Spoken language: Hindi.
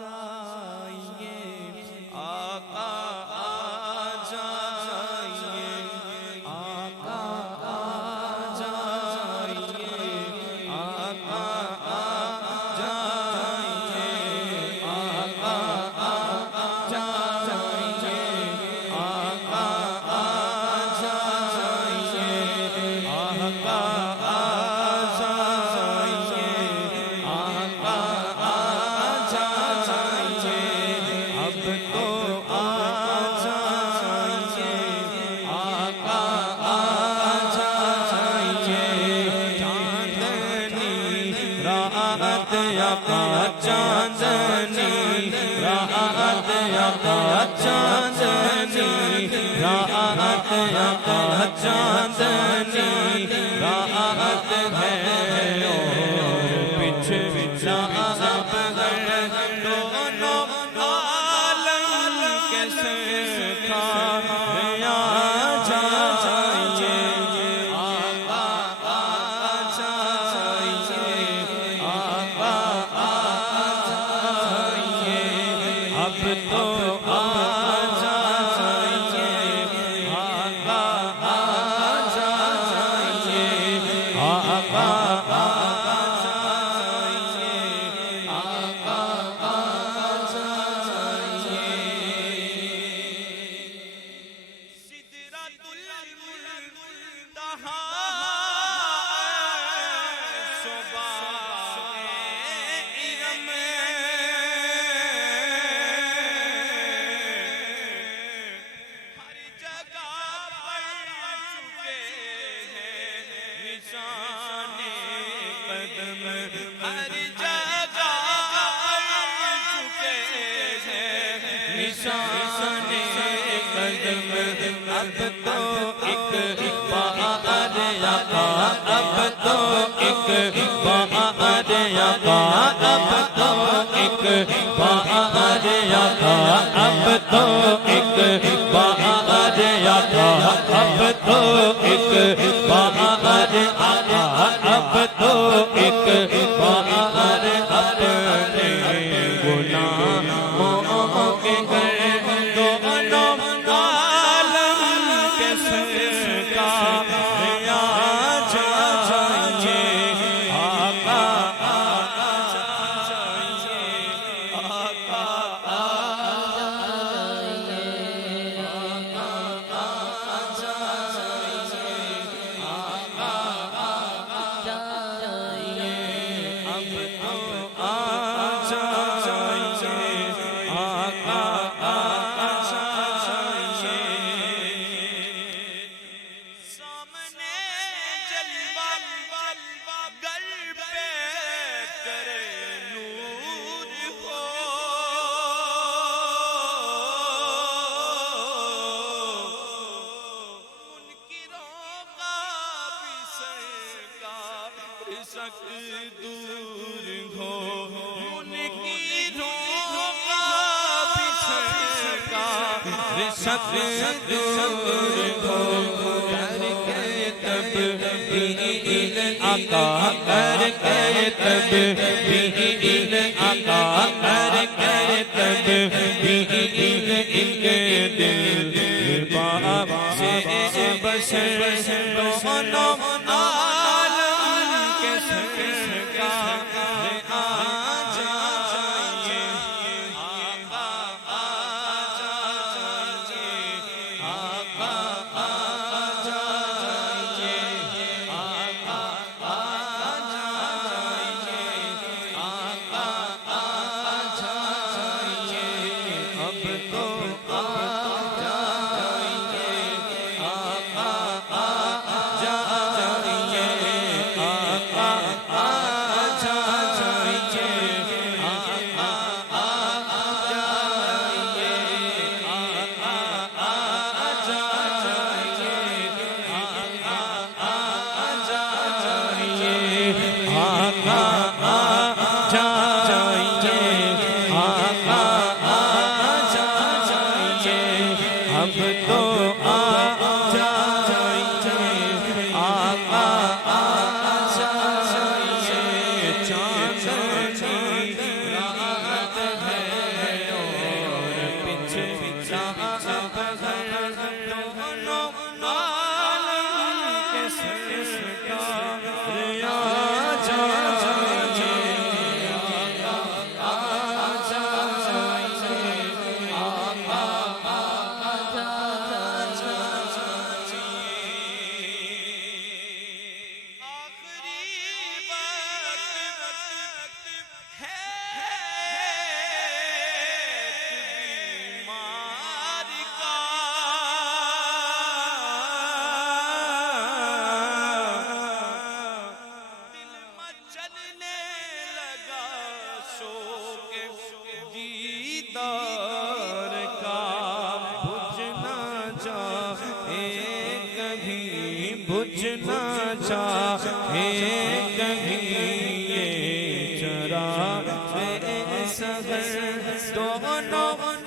जाइए, आका आ जाइए, आका आ जाइए, आका आ जाइए, आका आ जाइए, आका आ जाइए, आका आ जाइए, आका आ जाइए, अब तो आ जाइए, आका आ जाइए, चांदनी रात आका, चांदनी रात आका, चांदनी रात आका, चांदनी रात है ओ पिछला अब दोनों आलम के सरकार आ जाइए, आका आ जाइए, आका आ जाइए, अब तो आ जाइए, आका आ जाइए, आका आ जाइए, आका आ जाइए। सिदरतुल मुंतहा सुबाए इरम, हर जगह पर चुके हैं निशाने कदम, हर जगह पर चुके हैं निशाने कदम, अब तो एक बार आका, अब तो एक बार आका, अब तो एक बार आका, अब तो एक बार आका, अब तो एक बार आका, अब तो एक बार अपने गुनाहों के घर दोनों आलम के सरकार आ जाइए, आका आ जाइए, आका आ जाइए, आका आ जाइए, आका आ जाइए, अब तो आ जाइए, आका आ जाइए। सामने जलवा गर पे करे नूर हो, मुनकिरों का भी सरकार शक दूर हो, मुनकिरों का भी सरकार शक दूर हो, करके तब दीन आका, करके तब दीन आका, करके तब दीन इनके दिल बाब से बशर दोनों आलम के सरकार आ जाइए, आका आ जाइए, आका आ जाइए, आका आ जाइए, आका सहर दोनों